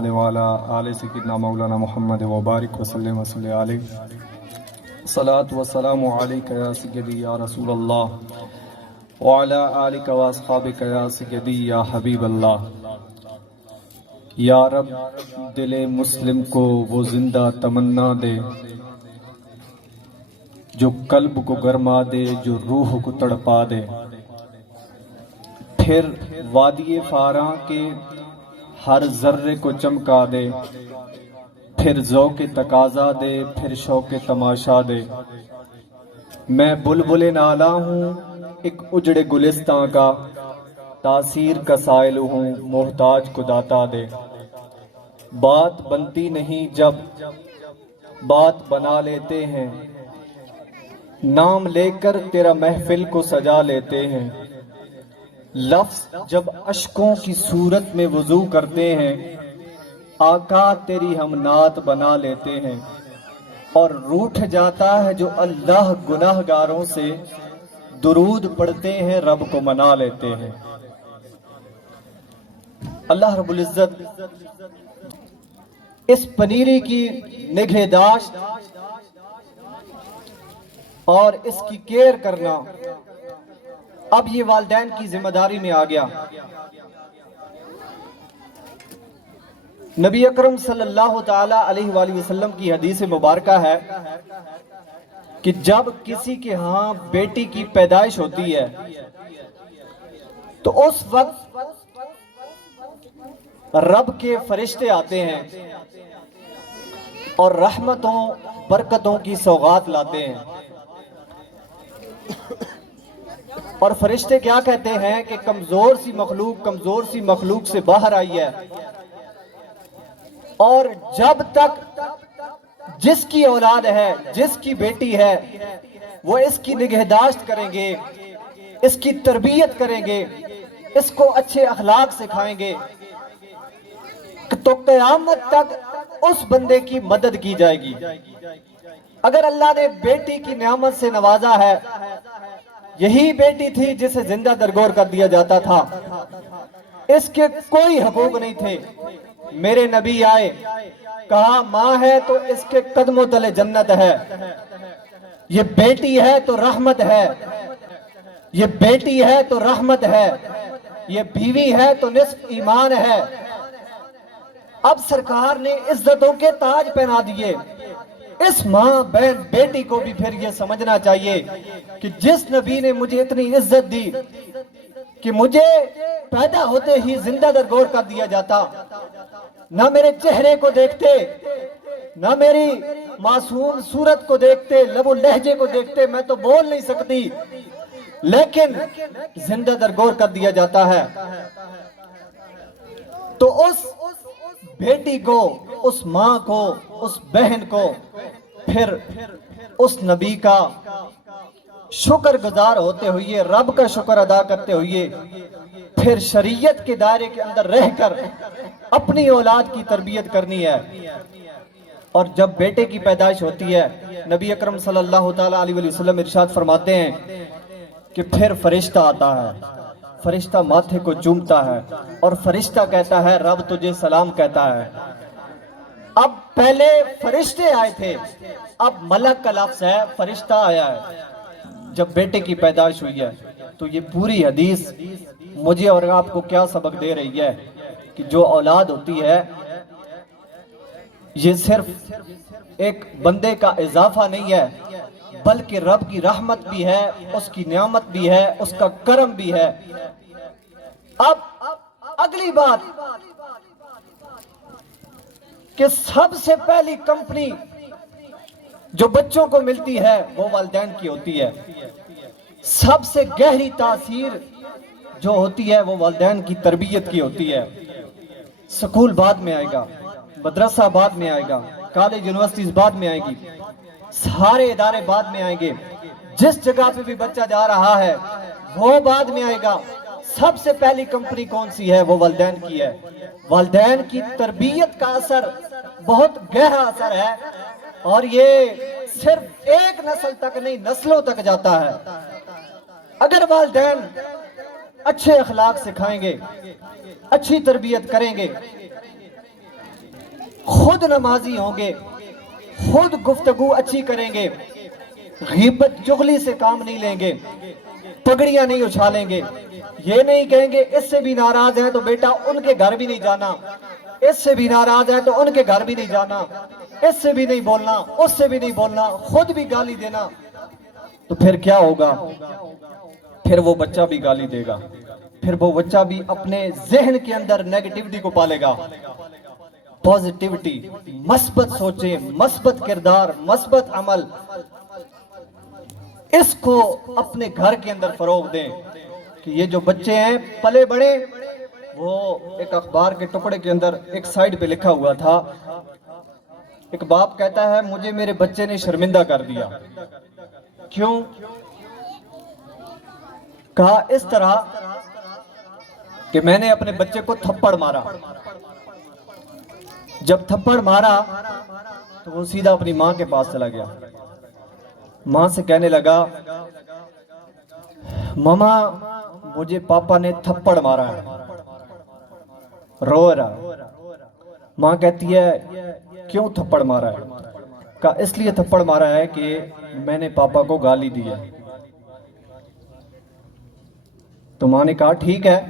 محمد وعلى آل سيدنا مولانا محمد وبارك وسلم وصلي عليه الصلاة والسلام عليك يا سيدي يا رسول الله وعلى آلك وأصحابك يا سيدي يا حبيب الله۔ یا رب دل مسلم کو وہ زندہ تمنا دے جو قلب کو گرما دے، جو روح کو تڑپا دے، پھر وادی فاراں کے ہر ذرے کو چمکا دے، پھر ذوق تقاضا دے، پھر شوق تماشا دے۔ میں بلبل نالا ہوں ایک اجڑے گلستاں کا، تاثیر کا سائل ہوں محتاج کو داتا دے۔ بات بنتی نہیں جب بات بنا لیتے ہیں، نام لے کر تیرا محفل کو سجا لیتے ہیں۔ لفظ جب اشکوں کی صورت میں وضو کرتے ہیں، آقا تیری ہم نعت بنا لیتے ہیں۔ اور روٹھ جاتا ہے جو اللہ گناہ گاروں سے، درود پڑھتے ہیں رب کو منا لیتے ہیں۔ اللہ رب العزت اس پنیری کی نگہداشت اور اس کی کیئر کرنا اب یہ والدین کی ذمہ داری میں آ گیا۔ نبی اکرم صلی اللہ تعالی علیہ وآلہ وسلم کی حدیث مبارکہ ہے کہ جب کسی کے ہاں بیٹی کی پیدائش ہوتی ہے تو اس وقت رب کے فرشتے آتے ہیں اور رحمتوں برکتوں کی سوغات لاتے ہیں۔ اور فرشتے کیا کہتے ہیں کہ کمزور سی مخلوق سے باہر آئی ہے، اور جب تک جس کی اولاد ہے، جس کی بیٹی ہے، وہ اس کی نگہداشت کریں گے، اس کی تربیت کریں گے، اس کو اچھے اخلاق سکھائیں گے، تو قیامت تک اس بندے کی مدد کی جائے گی۔ اگر اللہ نے بیٹی کی نعمت سے نوازا ہے، یہی بیٹی تھی جسے زندہ درگور کر دیا جاتا تھا، اس کے کوئی حقوق نہیں تھے، میرے نبی آئے کہا ماں ہے تو اس کے قدموں تلے جنت ہے، یہ بیٹی ہے تو رحمت ہے، یہ بیٹی ہے تو رحمت ہے، یہ بیوی ہے تو نصف ایمان ہے۔ اب سرکار نے عزتوں کے تاج پہنا دیے۔ اس ماں بہن بیٹی کو بھی پھر یہ سمجھنا چاہیے کہ جس نبی نے مجھے اتنی عزت دی کہ مجھے پیدا ہوتے ہی زندہ درگور کر دیا جاتا، نہ میرے چہرے کو دیکھتے، نہ میری معصوم صورت کو دیکھتے، لب و لہجے کو دیکھتے، میں تو بول نہیں سکتی، لیکن زندہ درگور کر دیا جاتا ہے، تو اس بیٹی کو، اس ماں کو، اس بہن کو پھر اس نبی کا شکر گزار ہوتے ہوئے، رب کا شکر ادا کرتے ہوئے، پھر شریعت کے دائرے کے اندر رہ کر اپنی اولاد کی تربیت کرنی ہے۔ اور جب بیٹے کی پیدائش ہوتی ہے، نبی اکرم صلی اللہ تعالیٰ علیہ وسلم ارشاد فرماتے ہیں کہ پھر فرشتہ آتا ہے، فرشتہ ماتھے کو چومتا ہے اور فرشتہ کہتا ہے رب تجھے سلام کہتا ہے۔ اب پہلے فرشتے آئے تھے، اب ملک کا لفظ ہے، فرشتہ آیا ہے جب بیٹے کی پیدائش ہوئی ہے۔ تو یہ پوری حدیث مجھے اور آپ کو کیا سبق دے رہی ہے کہ جو اولاد ہوتی ہے یہ صرف ایک بندے کا اضافہ نہیں ہے، بلکہ رب کی رحمت بھی ہے، اس کی نعمت بھی ہے، اس کا کرم بھی ہے۔ اب اگلی بات کہ سب سے پہلی کمپنی جو بچوں کو ملتی ہے وہ والدین کی ہوتی ہے، سب سے گہری تاثیر جو ہوتی ہے وہ والدین کی تربیت کی ہوتی ہے۔ سکول بعد میں آئے گا، مدرسہ بعد میں آئے گا، کالج یونیورسٹیز بعد میں آئے گی، سارے ادارے بعد میں آئیں گے، جس جگہ پہ بھی بچہ جا رہا ہے وہ بعد میں آئے گا۔ سب سے پہلی کمپنی کون سی ہے؟ وہ والدین کی ہے۔ والدین کی تربیت کا اثر بہت گہرا اثر ہے، اور یہ صرف ایک نسل تک نہیں، نسلوں تک جاتا ہے۔ اگر والدین اچھے اخلاق سکھائیں گے، اچھی تربیت کریں گے، خود نمازی ہوں گے، خود گفتگو اچھی کریں گے، غیبت چغلی سے کام نہیں لیں گے، پگڑیاں نہیں اچھالیں گے، یہ نہیں کہیں گے اس سے بھی ناراض ہیں تو بیٹا ان کے گھر بھی نہیں جانا، اس سے بھی ناراض ہیں تو ان کے گھر بھی نہیں جانا، اس سے بھی نہیں بولنا، اس سے بھی نہیں بولنا، خود بھی گالی دینا، تو پھر کیا ہوگا؟ پھر وہ بچہ بھی گالی دے گا، پھر وہ بچہ بھی اپنے ذہن کے اندر نیگیٹیوٹی کو پالے گا۔ پوزیٹیوٹی، مثبت سوچیں، مثبت کردار، مثبت عمل، اس کو اپنے گھر کے اندر فروغ دیں کہ یہ جو بچے ہیں پلے بڑے۔ وہ ایک اخبار کے ٹکڑے کے اندر ایک سائیڈ پہ لکھا ہوا تھا، ایک باپ کہتا ہے مجھے میرے بچے نے شرمندہ کر دیا۔ کیوں؟ کہا اس طرح کہ میں نے اپنے بچے کو تھپڑ مارا۔ جب تھپڑ مارا تو وہ سیدھا اپنی ماں کے پاس چلا گیا، ماں سے کہنے لگا ماما مجھے پاپا نے تھپڑ مارا ہے، رو رہا۔ ماں کہتی ہے کیوں تھپڑ مارا ہے؟ کہا اس لیے تھپڑ مارا ہے کہ میں نے پاپا کو گالی دی ہے۔ تو ماں نے کہا ٹھیک ہے،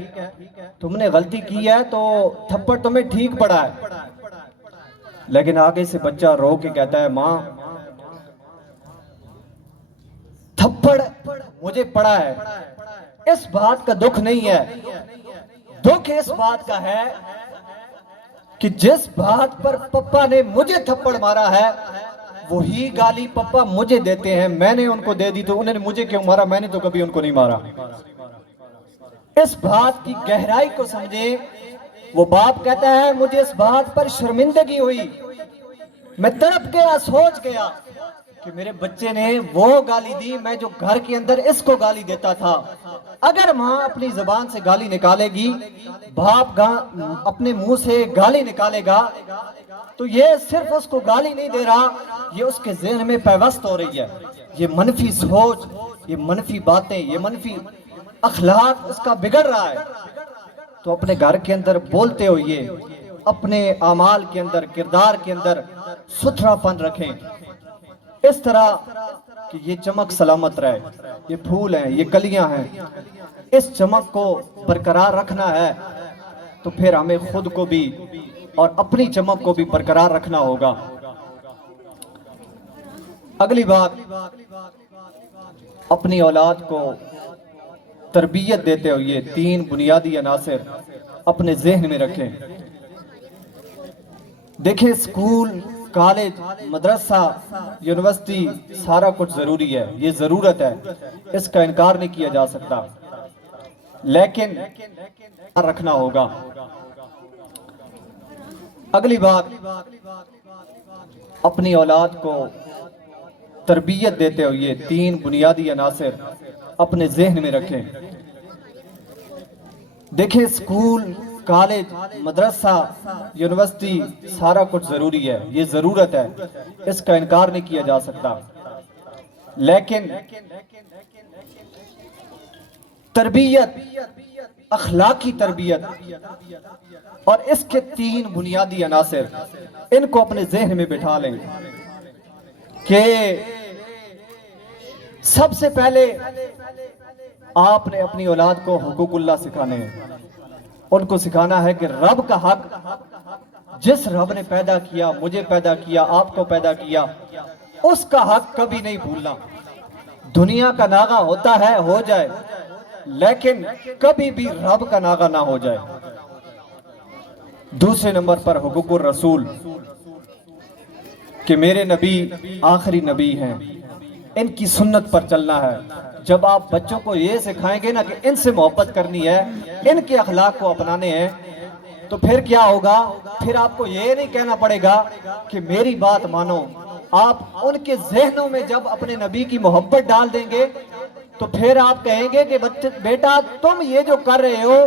تم نے غلطی کی ہے تو تھپڑ تمہیں ٹھیک پڑا ہے۔ لیکن آگے سے بچہ رو کے کہتا ہے ماں تھپڑ مجھے پڑا ہے، اس بات کا دکھ نہیں ہے، دکھ اس بات کا ہے کہ جس بات پر پپا نے مجھے تھپڑ مارا ہے وہی گالی پپا مجھے دیتے ہیں، میں نے ان کو دے دی تو انہوں نے مجھے کیوں مارا؟ میں نے تو کبھی ان کو نہیں مارا۔ اس بات کی گہرائی کو سمجھیں۔ وہ باپ کہتا ہے مجھے اس بات پر شرمندگی ہوئی، میں تڑپ گیا، سوچ گیا کہ میرے بچے نے وہ گالی دی، میں جو گھر کے اندر اس کو گالی دیتا تھا۔ اگر ماں اپنی زبان سے گالی نکالے گی، باپ اپنے منہ سے گالی نکالے گا، تو یہ صرف اس کو گالی نہیں دے رہا، یہ اس کے ذہن میں پیوست ہو رہی ہے، یہ منفی سوچ، یہ منفی باتیں، یہ منفی اخلاق اس کا بگڑ رہا ہے۔ تو اپنے گھر کے اندر بولتے ہوئے اپنے اعمال کے اندر، کردار کے اندر ستھرا پن رکھیں، اس طرح کہ یہ چمک سلامت رہے۔ یہ پھول ہیں، یہ کلیاں ہیں، اس چمک کو برقرار رکھنا ہے تو پھر ہمیں خود کو بھی اور اپنی چمک کو بھی برقرار رکھنا ہوگا۔ اگلی بات، اپنی اولاد کو تربیت دیتے ہوئے تین بنیادی عناصر اپنے ذہن میں رکھیں۔ دیکھیں اسکول، کالج، مدرسہ، یونیورسٹی سارا کچھ ضروری ہے، یہ ضرورت ہے، اس کا انکار نہیں کیا جا سکتا، لیکن رکھنا ہوگا۔ اگلی بات، اپنی اولاد کو تربیت دیتے ہوئے تین بنیادی عناصر اپنے ذہن میں رکھیں۔ دیکھیں اسکول، کالج، مدرسہ، یونیورسٹی سارا کچھ ضروری ہے، یہ ضرورت ہے، اس کا انکار نہیں کیا جا سکتا، لیکن تربیت، اخلاقی تربیت اور اس کے تین بنیادی عناصر، ان کو اپنے ذہن میں بٹھا لیں کہ سب سے پہلے آپ نے اپنی اولاد کو حقوق اللہ سکھانے ہیں۔ ان کو سکھانا ہے کہ رب کا حق، جس رب نے پیدا کیا، مجھے پیدا کیا، آپ کو پیدا کیا، اس کا حق کبھی نہیں بھولنا۔ دنیا کا ناغہ ہوتا ہے، ہو جائے، لیکن کبھی بھی رب کا ناغہ نہ ہو جائے۔ دوسرے نمبر پر حقوق الرسول، کہ میرے نبی آخری نبی ہیں، ان کی سنت پر چلنا ہے۔ جب آپ بچوں کو یہ سکھائیں گے نا کہ ان سے محبت کرنی ہے، ان کے اخلاق کو اپنانے ہیں، تو پھر کیا ہوگا؟ پھر آپ کو یہ نہیں کہنا پڑے گا کہ میری بات مانو۔ آپ ان کے ذہنوں میں جب اپنے نبی کی محبت ڈال دیں گے تو پھر آپ کہیں گے کہ بیٹا تم یہ جو کر رہے ہو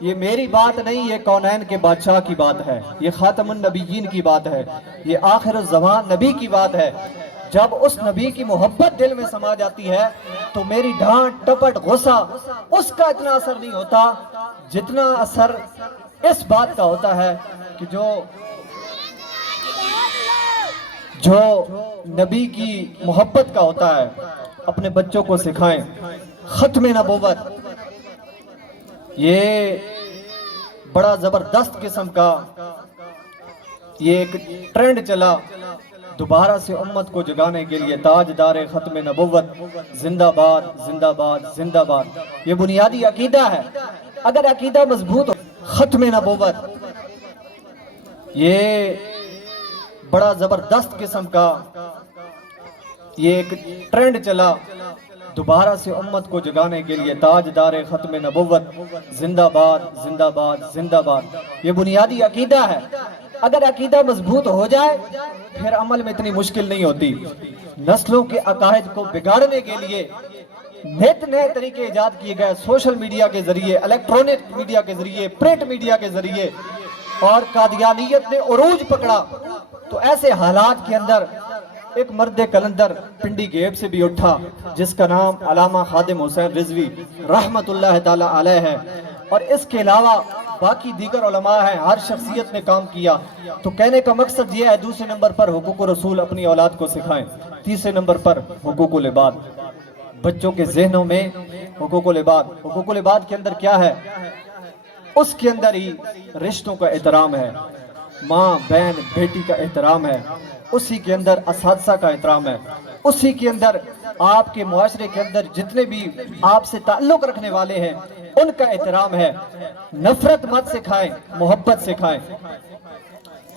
یہ میری بات نہیں، یہ کونین کے بادشاہ کی بات ہے، یہ خاتم النبیین کی بات ہے، یہ آخر الزمان نبی کی بات ہے۔ جب اس نبی کی محبت دل میں سما جاتی ہے تو میری ڈانٹ، ٹپٹ، غصہ اس کا اتنا اثر نہیں ہوتا جتنا اثر اس بات کا ہوتا ہے کہ جو جو نبی کی محبت کا ہوتا ہے اپنے بچوں کو سکھائیں۔ ختم نبوت یہ بڑا زبردست قسم کا یہ ایک ٹرینڈ چلا دوبارہ سے امت کو جگانے کے لیے۔ تاجدار ختم نبوت زندہ باد زندہ باد زندہ باد، یہ بنیادی عقیدہ ہے۔ اگر عقیدہ مضبوط ہو، ختم نبوت یہ بڑا زبردست قسم کا یہ ایک ٹرینڈ چلا دوبارہ سے امت کو جگانے کے لیے۔ تاجدار ختم نبوت زندہ باد زندہ باد زندہ باد، یہ بنیادی عقیدہ ہے۔ اگر عقیدہ مضبوط ہو جائے پھر عمل میں اتنی مشکل نہیں ہوتی۔ نسلوں کے عقائد کو بگاڑنے کے لیے نت نئے طریقے ایجاد کیے گئے، سوشل میڈیا کے ذریعے، الیکٹرونک میڈیا کے ذریعے، پرنٹ میڈیا کے ذریعے، اور قادیانیت نے عروج پکڑا۔ تو ایسے حالات کے اندر ایک مرد کلندر پنڈی گیب سے بھی اٹھا جس کا نام علامہ خادم حسین رضوی رحمت اللہ تعالی علیہ ہے، اور اس کے علاوہ باقی دیگر علماء ہیں، ہر شخصیت نے کام کیا۔ تو کہنے کا مقصد یہ ہے، دوسرے نمبر پر حقوق رسول اپنی اولاد کو سکھائیں، تیسرے نمبر پر حقوق العباد، بچوں کے ذہنوں میں حقوق العباد۔ حقوق العباد کے اندر کیا ہے؟ اس کے اندر ہی رشتوں کا احترام ہے، ماں بہن بیٹی کا احترام ہے، اسی کے اندر اساتذہ کا احترام ہے، اسی کے اندر آپ کے معاشرے کے اندر جتنے بھی آپ سے تعلق رکھنے والے ہیں ان کا احترام ہے۔ نفرت مت سکھائیں، محبت سکھائیں۔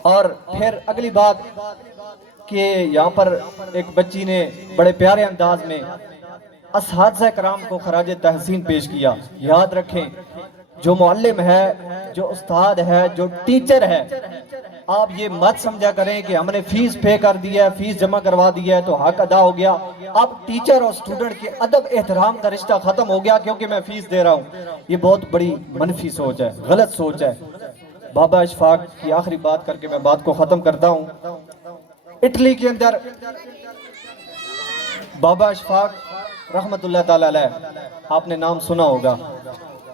اور پھر اگلی بات کہ یہاں پر ایک بچی نے بڑے پیارے انداز میں اساتذہ کرام کو خراج تحسین پیش کیا۔ یاد رکھیں، جو معلم ہے، جو استاد ہے، جو ٹیچر ہے، آپ یہ مت سمجھا کریں کہ ہم نے فیس پے کر دی ہے، فیس جمع کروا دی ہے تو حق ادا ہو گیا، اب ٹیچر اور سٹوڈنٹ کے ادب احترام کا رشتہ ختم ہو گیا کیونکہ میں فیس دے رہا ہوں۔ یہ بہت بڑی منفی سوچ ہے، غلط سوچ ہے۔ بابا اشفاق کی آخری بات کر کے میں بات کو ختم کرتا ہوں۔ اٹلی کے اندر بابا اشفاق رحمت اللہ تعالی علیہ، آپ نے نام سنا ہوگا،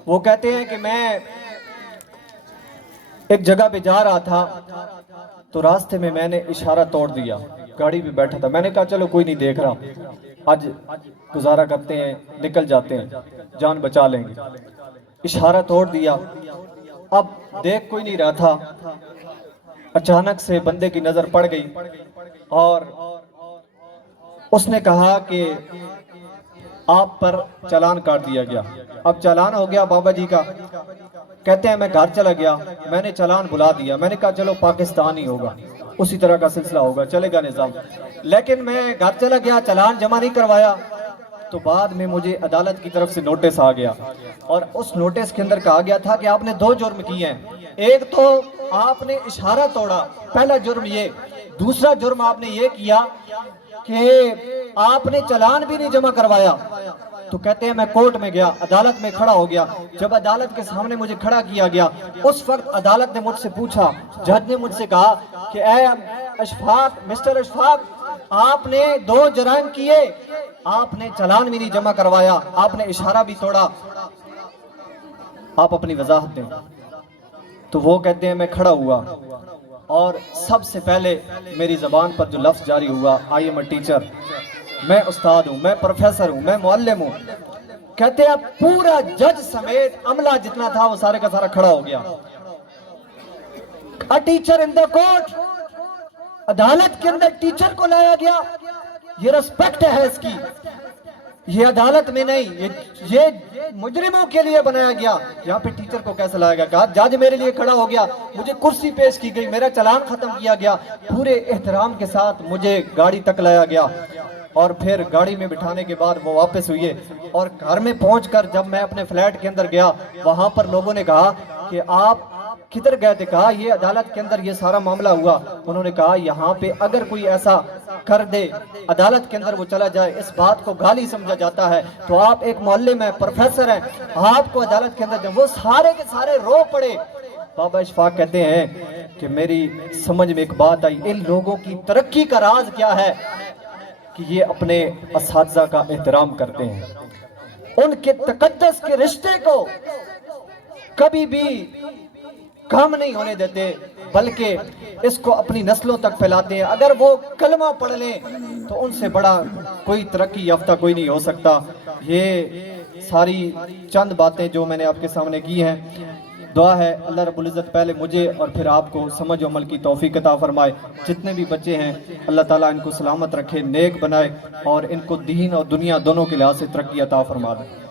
وہ کہتے ہیں کہ میں ایک جگہ پہ جا رہا تھا تو راستے میں نے اشارہ توڑ دیا، گاڑی پہ بیٹھا تھا، میں نے کہا چلو کوئی نہیں دیکھ رہا، آج گزارا کرتے ہیں، نکل جاتے ہیں، جان بچا لیں گے۔ اشارہ توڑ دیا، اب دیکھ کوئی نہیں رہا تھا، اچانک سے بندے کی نظر پڑ گئی اور اس نے کہا کہ آپ پر چالان کاٹ دیا گیا۔ اب چالان ہو گیا بابا جی کا، کہتے ہیں میں گھر چلا گیا، میں نے چالان بلا دیا، میں نے کہا چلو پاکستان ہی ہوگا، اسی طرح کا سلسلہ ہوگا، چلے گا نظام، لیکن میں گھر چلا گیا، چالان جمع نہیں کروایا، تو بعد میں مجھے عدالت کی طرف سے نوٹس آ گیا، اور اس نوٹس کے اندر کہا گیا تھا کہ آپ نے 2 جرم کیے ہیں، ایک تو آپ نے اشارہ توڑا، پہلا جرم یہ، دوسرا جرم آپ نے یہ کیا کہ آپ نے چالان بھی نہیں جمع کروایا۔ تو کہتے ہیں میں کورٹ میں گیا، عدالت میں کھڑا ہو گیا، جب عدالت کے سامنے مجھے کھڑا کیا گیا، اس وقت عدالت نے مجھ سے پوچھا، جج نے مجھ سے کہا کہ اے اشفاق، مسٹر اشفاق، آپ نے 2 جرائم کیے، آپ نے چالان بھی نہیں جمع کروایا، آپ نے اشارہ بھی توڑا، آپ اپنی وضاحت دیں۔ تو وہ کہتے ہیں میں کھڑا ہوا اور سب سے پہلے میری زبان پر جو لفظ جاری ہوا، آئی ایم اے ٹیچر، میں استاد ہوں، میں پروفیسر ہوں، میں معلم ہوں۔ کہتے ہیں پورا جج سمیت عملہ جتنا تھا وہ سارے کا سارا کھڑا ہو گیا۔ A teacher in the court، عدالت کے اندر ٹیچر کو لایا گیا، یہ رسپیکٹ ہے اس کی، یہ عدالت میں نہیں، یہ مجرموں کے لیے بنایا گیا، یہاں پہ ٹیچر کو کیسے لایا گیا؟ کہا جج میرے لیے کھڑا ہو گیا، مجھے کرسی پیش کی گئی، میرا چالان ختم کیا گیا، پورے احترام کے ساتھ مجھے گاڑی تک لایا گیا، اور پھر گاڑی میں بٹھانے کے بعد وہ واپس ہوئے، اور گھر میں پہنچ کر جب میں اپنے فلیٹ کے اندر گیا، وہاں پر لوگوں نے کہا کہ آپ کدھر گئے تھے؟ کہا یہ عدالت کے اندر یہ سارا معاملہ ہوا۔ انہوں نے کہا یہاں پہ اگر کوئی ایسا کر دے، عدالت کے اندر وہ چلا جائے، اس بات کو گالی سمجھا جاتا ہے، تو آپ ایک معلم ہیں، پروفیسر ہیں، آپ کو عدالت کے اندر جائے۔ وہ سارے کے سارے رو پڑے۔ بابا اشفاق کہتے ہیں کہ میری سمجھ میں ایک بات آئی، ان لوگوں کی ترقی کا راز کیا ہے کہ یہ اپنے اساتذہ کا احترام کرتے ہیں، ان کے تقدس کے رشتے کو کبھی بھی کم نہیں ہونے دیتے بلکہ اس کو اپنی نسلوں تک پھیلاتے ہیں. اگر وہ کلمہ پڑھ لیں تو ان سے بڑا کوئی ترقی یافتہ کوئی نہیں ہو سکتا. یہ ساری چند باتیں جو میں نے آپ کے سامنے کی ہیں. دعا ہے اللہ رب العزت پہلے مجھے اور پھر آپ کو سمجھ و عمل کی توفیق عطا فرمائے. جتنے بھی بچے ہیں اللہ تعالیٰ ان کو سلامت رکھے, نیک بنائے اور ان کو دین اور دنیا دونوں کے لحاظ سے ترقی عطا فرما دے.